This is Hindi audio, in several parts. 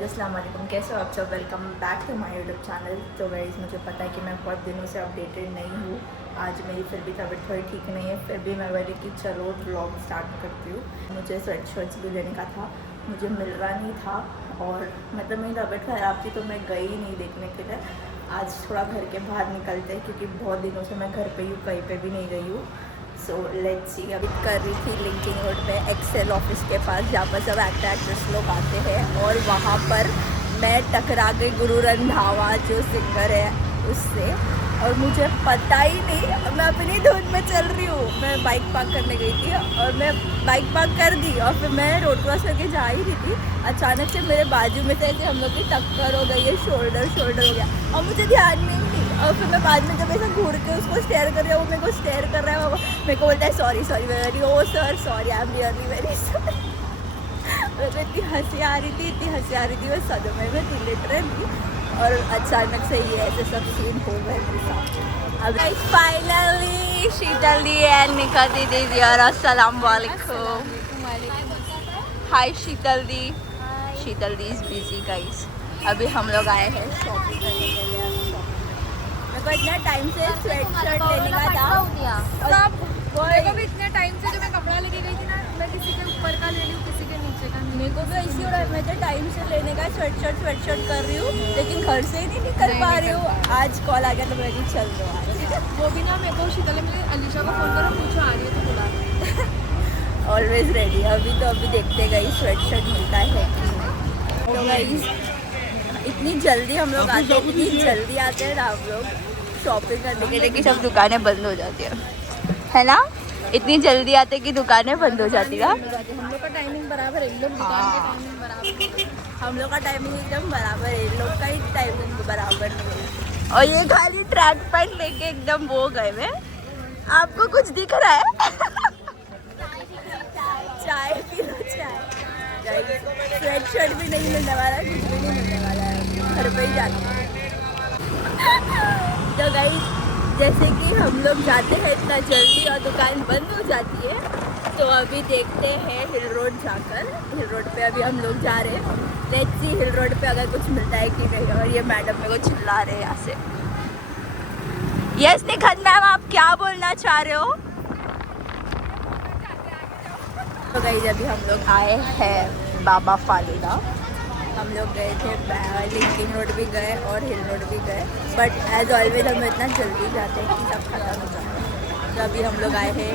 गाइस अस्सलाम वालेकुम, कैसे हो आप सब। Welcome back to my YouTube channel. तो गाइस मुझे पता है कि मैं बहुत दिनों से अपडेटेड नहीं हूँ। आज मेरी फिर भी तबीयत थोड़ी ठीक नहीं है, फिर भी मैं बोली कि चलो व्लॉग स्टार्ट करती हूँ। मुझे स्वेट शर्ट्स भी लेने का था, मुझे मिल रहा नहीं था और मतलब मेरी तबीयत ख़राब थी तो मैं गई नहीं देखने के लिए। आज थोड़ा घर के बाहर निकलते हैं क्योंकि बहुत दिनों से मैं घर पर ही हूँ, कहीं पर भी नहीं गई हूँ। So let's see. अभी कर रही थी लिंकिंग रोड पे एक्सेल ऑफिस के पास, जहाँ पर सब एक्टर एक्ट्रेस लोग आते हैं, और वहाँ पर मैं टकरा गई गुरु रंधावा जो सिंगर है उससे। और मुझे पता ही नहीं, मैं अपनी धुन में चल रही हूँ। मैं बाइक पार्क करने गई थी और मैं बाइक पार्क कर दी और फिर मैं रोड क्रॉस करके जा ही रही थी। अचानक से मेरे बाजू में से ऐसे हम लोग की टक्कर हो गई है, शोल्डर हो गया और मुझे ध्यान में ही नहीं। और फिर मैं बाद में जब ऐसा घूर के उसको स्टेयर कर रही हूँ, वो मेरे को स्टेयर कर रहा है, वो मेरे को बोलता है sorry very oh sir sorry, I am really very sorry. मेरे को इतनी हंसी आ रही थी, मैं सदमे में थी लिटरली। और अचानक से ये ऐसे सब सीन हो गए मेरे साथ। अब फाइनली शीतल दी एंड निका दीदी यार, अस्सलाम वालेकुम। हाय शीतल दी इज बिजी गाइस। अभी हम लोग आए हैं शॉपिंग करने के लिए। मेरे को इतना टाइम से स्वेट शर्ट लेने का था और मेरे को भी इतने टाइम से जो मैं कपड़ा लेके गई थी ना, मैं किसी के ऊपर का ले लूँ किसी के नीचे का। मेरे को भी ऐसी हो रहा है, मैं तो टाइम से लेने का स्वेट शर्ट कर रही हूँ लेकिन घर से ही नहीं निकल पा रही हूँ। आज कॉल आ गया तो मैं चल दो आज। वो भी ना मेरे को शीतल ने मुझे अलीशा को फ़ोन करो, पूछो आ रही है तो बुला। Always ready. अभी देखते गई स्वेट शर्ट मिलता है कि नहीं। तो गाइस इतनी जल्दी हम लोग आते हैं, इतनी जल्दी आते हैं ना हम लोग शॉपिंग करने के लिए कि सब दुकानें बंद हो जाती है ना। इतनी जल्दी आते कि दुकानें बंद हो जाती है। हम लोग का टाइमिंग बराबर है, इन लोग दुकान के टाइमिंग बराबर है। हम लोग का टाइमिंग एकदम बराबर है, इन लोग का ही टाइमिंग बराबर नहीं है। और ये खाली ट्रैक पैंट लेके एकदम वो गए हुए। आपको कुछ दिख रहा है? चाय पी लो चाय। स्वेट शर्ट भी नहीं मिलने वाला है, कुछ भी नहीं मिलने वाला है, घर पे ही जाना है। तो गाइस जैसे कि हम लोग जाते हैं इतना जल्दी और दुकान बंद हो जाती है, तो अभी देखते हैं हिल रोड जाकर। हिल रोड पे अभी हम लोग जा रहे हैं। लेट्स सी हिल रोड पे अगर कुछ मिलता है कि नहीं। और ये मैडम मेरे को चिल्ला रहे हैं यहाँ से। यस निखत मैम, आप क्या बोलना चाह रहे हो? तो गाइस अभी हम लोग आए हैं बाबा फालूदा। हम लोग गए थे लिंकिंग रोड भी गए और हिल रोड भी गए, बट एज ऑलवेज हम इतना जल्दी जाते हैं कि सब खत्म हो जाता है। तो अभी हम लोग आए हैं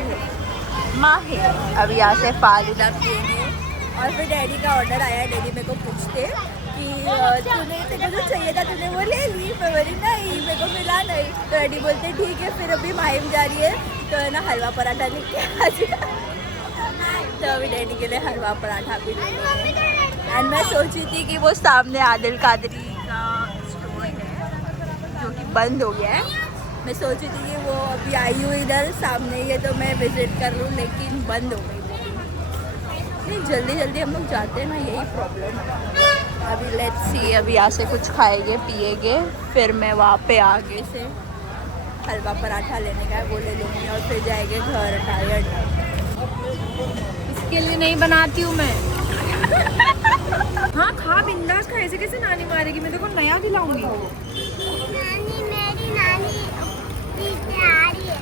माही। अभी यहाँ से फालूदा पिएंगे और फिर डैडी का ऑर्डर आया। डैडी मेरे को पूछते कि तूने तेरे को चाहिए था, तूने वो ले ली? मैं बोली नहीं, मेरे को मिला नहीं। तो डैडी बोलते ठीक है, फिर अभी माहिम जा रही है तो है ना हलवा पराठा लेके आ जाए। तो अभी डैडी के लिए हलवा पराठा भी लेंगे। एंड मैं सोची थी कि वो सामने आदिल कादरी का स्टोर है जो कि बंद हो गया है। मैं सोची थी कि वो अभी आई हूँ इधर सामने ही है तो मैं विजिट कर लूँ, लेकिन बंद हो गई वो भी। नहीं जल्दी हम लोग जाते हैं ना, यही प्रॉब्लम है। अभी लेट्स सी, अभी यहाँ से कुछ खाएंगे पिएंगे, फिर मैं वहाँ पे आगे से हलवा पराठा लेने का है वो ले लूँगी और फिर जाएंगे घर। टायर्ड इसके लिए नहीं बनाती हूँ मैं। हाँ खा बिंदास खा, ऐसे कैसे नानी मारेगी? मैं देखो नया दिलाऊंगी। नानी मेरी नानी पीछे आ रही है,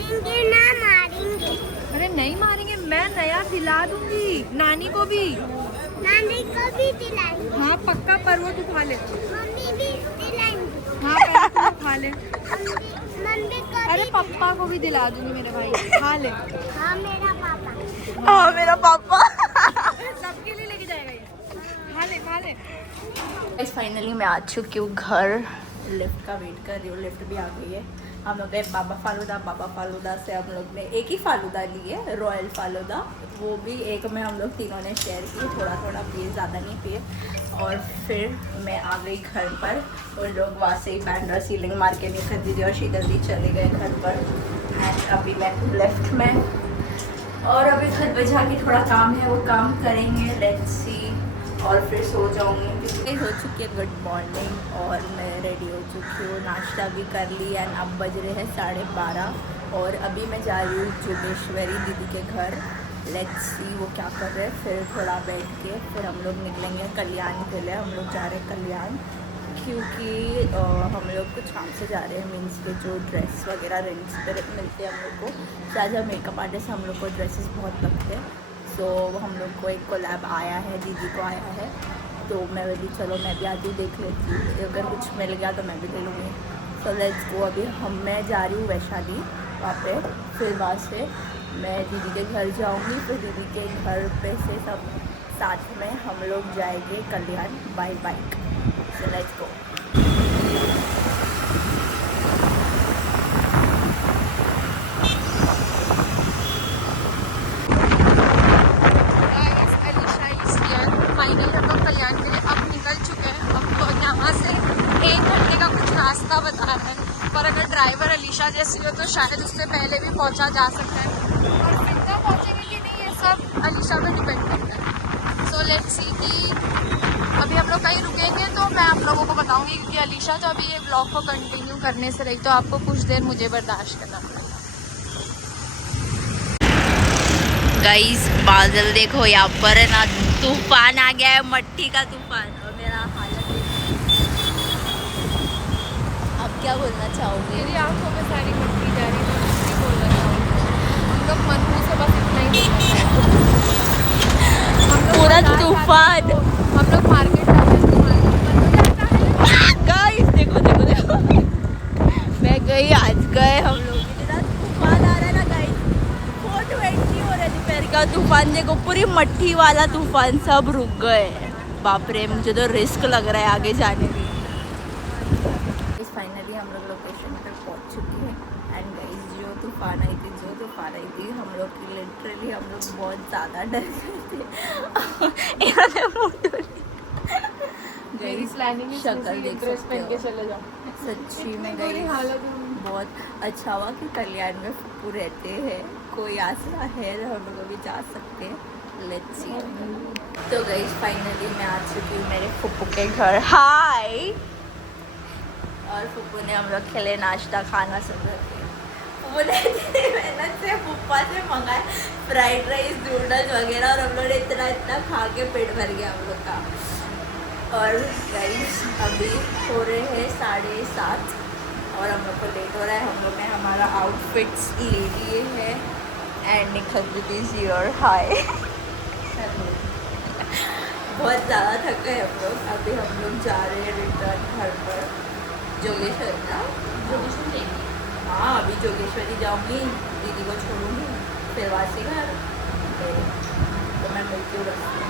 इनके ना मारेंगे। अरे नहीं मारेंगे, मैं नया दिला दूंगी नानी को भी। नानी को भी दिलाएंगे। हाँ पक्का, पर वो तू खा ले। मम्मी भी दिलाएंगे। हाँ पहले तू खा ले। मम्मी को अरे पापा को भी दिला दूंगी मेरे भाई, खा ले। हाँ मेरा पापा। हाँ मेरा पापा। सबके लिए लेके जाएगा ये, खा ले। फाइनली मैं आ चुकी हूँ घर। लिफ्ट का वेट कर रही हूँ, लिफ्ट भी आ गई है। हम लोग गए बाबा फालूदा से हम लोग ने एक ही फालूदा ली है, रॉयल फालूदा। वो भी एक में हम लोग तीनों ने शेयर की, थोड़ा पिए, ज़्यादा नहीं पिए। और फिर मैं आ गई घर पर। और लोग वहाँ से ही बैंड्रा सीलिंग मार के निखत दीदी और शीतल दी चले गए घर पर। एंड अभी मैं लेफ्ट में, और अभी घर पे जाके थोड़ा काम है वो काम करेंगे। लेट्स सी, और फिर सो जाऊँगी। हो चुकी है गुड मॉर्निंग और मैं रेडी हो चुकी हूँ, नाश्ता भी कर ली। एंड अब बज रहे हैं 12:30 और अभी मैं जा रही हूँ जोगेश्वरी दीदी के घर। लेट्स सी वो क्या कर रहे हैं। फिर थोड़ा बैठ के फिर हम लोग निकलेंगे कल्याण के लिए। हम लोग जा रहे हैं कल्याण क्योंकि हम लोग कुछ काम से जा रहे हैं। मीन्स के जो ड्रेस वगैरह रेंट्स पे मिलते हैं हम लोग को। एज अ मेकअप आर्टिस्ट हम लोग को ड्रेसेस बहुत लगते हैं। सो हम लोग को एक कोलैब आया है, दीदी को आया है, तो मैं बोली चलो मैं भी आती हूँ देख लेती हूँ, अगर कुछ मिल गया तो मैं भी ले लूँगी। सो लेट्स गो। अभी मैं जा रही हूँ वैशाली वहाँ पे, फिर वहाँ से मैं दीदी के घर जाऊँगी, फिर दीदी के घर पे से सब साथ में हम लोग जाएंगे Kalyan by bike. So let's go. Finally हम लोग कल्याण के लिए अब निकल चुके हैं। अब तो यहाँ से 1 घंटे का कुछ रास्ता बता रहा है, पर अगर ड्राइवर अलीशा जैसी हो तो शायद उससे पहले भी पहुँचा जा सकता है। और कितना पहुँचेंगे कि नहीं ये सब अलीशा पे डिपेंड करता है। सो लेट्स सी कि अभी हम लोग कहीं रुकेंगे तो मैं आप लोगों को बताऊँगी, क्योंकि अलीशा तो अभी ये ब्लॉग को कंटिन्यू करने से रही, तो आपको कुछ देर मुझे बर्दाश्त करना पड़ेगा। गाइस बादल देखो यहाँ पर है ना, तूफान आ गया है, मट्टी का तूफान। और मेरा हालत अब क्या बोलना चाहोगे? मेरी आंखों में सारी मट्टी जा रही है, तो कुछ बोलना चाहूँगी। हम लोग मनमू से बस इतना ही बोलना चाहेंगे। पूरा तूफान। हम लोग मार्केट गाइस देखो देखो देखो मैं गई, आज गए हम लोग, इतना तूफान आ रहा है ना गाइस। 420 हो रहा है दोपहर का तूफान। देखो पूरी मट्टी वाला तूफान, सब रुक गए। बाप रे, मुझे तो रिस्क लग रहा है आगे जाने में। फाइनली हम लोग लोकेशन पे पहुंच चुके हैं। एंड गाइस जो तूफान आई थी हम लोग की लिटरली हम लोग बहुत ज़्यादा डर गए थे। शक्ल देख सकते हो, चले जाओ। सच्ची में गई बहुत अच्छा हुआ कि कल्याण में फुप्पू रहते हैं, कोई आसरा है हम लोग भी जा सकते हैं। Let's see. तो गई फाइनली मैं आ चुकी हूँ मेरे फुप्पू के घर। हाय। और फुप्पू ने हम लोग के लिए नाश्ता खाना सब रखे। फुप्पू ने इतनी मेहनत से पप्पा से मंगाए फ्राइड राइस, नूडल्स वगैरह, और हम लोग ने इतना खा के पेट भर गया हम लोग का। और गाइस अभी हो रहे हैं 7:30 और हम लोग को लेट हो रहा है। हम लोग ने हमारा आउटफिट्स ले लिए हैं एंड निखत दीदी इज हियर। हाय। बहुत ज़्यादा थक गए हम लोग। अभी हम लोग जा रहे हैं रिटर्न घर पर। जोगेश्वरी ना, जोगेश्वरी, हाँ अभी जोगेश्वरी जाऊँगी, दीदी को छोड़ूंगी, फिर वासी घर। तो मैं मिलती हूँ रास्ते में।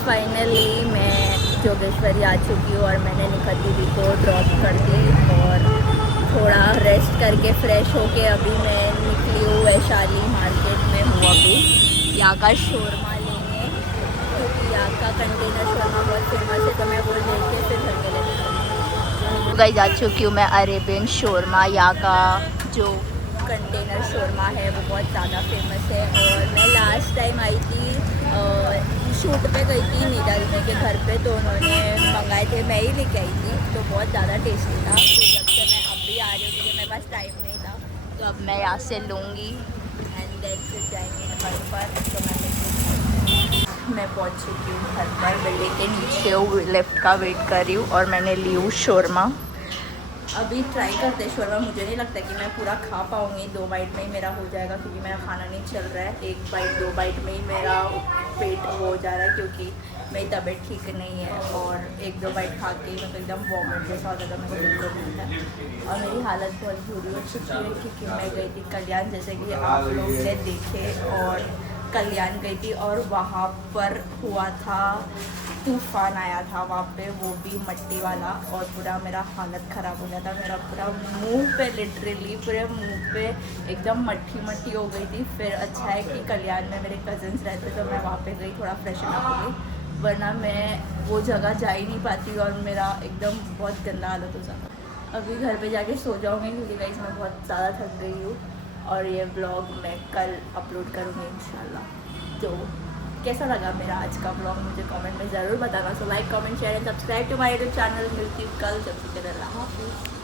फाइनली मैं जोगेश्वरी आ चुकी हूँ और मैंने निखत दीदी को ड्रॉप कर दी और थोड़ा रेस्ट करके फ्रेश होके अभी मैं निकली हूँ वैशाली मार्केट में हूँ। अभी यहाँ का शोरमा लेंगे क्योंकि यहाँ का कंटेनर शोरमा बहुत फेमस है, तो मैं वो लेके फिर घर के लिए गई जा चुकी हूँ मैं। अरेबियन शोरमा यहाँ का जो कंटेनर शोरमा है वो बहुत ज़्यादा फेमस है। और मैं लास्ट टाइम आई थी शूट पे गई थी नीता दीदी के घर पे, तो उन्होंने मंगाए थे, मैं ही लेके आई थी, तो बहुत ज़्यादा टेस्टी था। तो जब से मैं अब भी आ रही हूँ क्योंकि मेरे पास टाइम नहीं था, तो अब मैं यहाँ से लूँगी एंड देन फिर जाएंगे घर पर। तो मैं पहुँच चुकी हूँ घर पर, बिल्डिंग के नीचे हूँ, लेफ्ट का वेट कर रही हूँ और मैंने ली हूँ शोरमा। अभी ट्राई करते हैं शोरमा। मुझे नहीं लगता कि मैं पूरा खा पाऊँगी, 2 बाइट में ही मेरा हो जाएगा क्योंकि मेरा खाना नहीं चल रहा है। 1 बाइट 2 बाइट में ही मेरा पेट हो जा रहा है क्योंकि मेरी तबीयत ठीक नहीं है। और 1-2 बाइट खा के मैं एकदम वॉमिट जैसा हो जाता, मेरे को बिल्कुल नहीं था और मेरी हालत बहुत बुरी हो चुकी है क्योंकि मैं गई थी कल्याण, जैसे कि आप लोग ने देखे, और कल्याण गई थी और वहाँ पर हुआ था तूफान आया था वहाँ पे, वो भी मट्टी वाला, और पूरा मेरा हालत ख़राब हो गया था। मेरा पूरा मुंह पे लिटरली पूरे मुंह पे एकदम मट्टी हो गई थी। फिर अच्छा है कि कल्याण में मेरे कज़न्स रहते तो मैं वहाँ पे गई, थोड़ा फ्रेशन अप हो गई, वरना मैं वो जगह जा ही नहीं पाती और मेरा एकदम बहुत गंदा हालत हो जाता। अभी घर पे जाके सो जाऊँगी क्योंकि गाइस मैं बहुत ज़्यादा थक गई हूँ और ये ब्लॉग मैं कल अपलोड करूँगी इंशाल्लाह। तो कैसा लगा मेरा आज का ब्लॉग मुझे कमेंट में ज़रूर बताना। So like comment share and subscribe to my YouTube channel. मिलती हूँ कल, जब तक के लिए अल्लाह हाफिज़।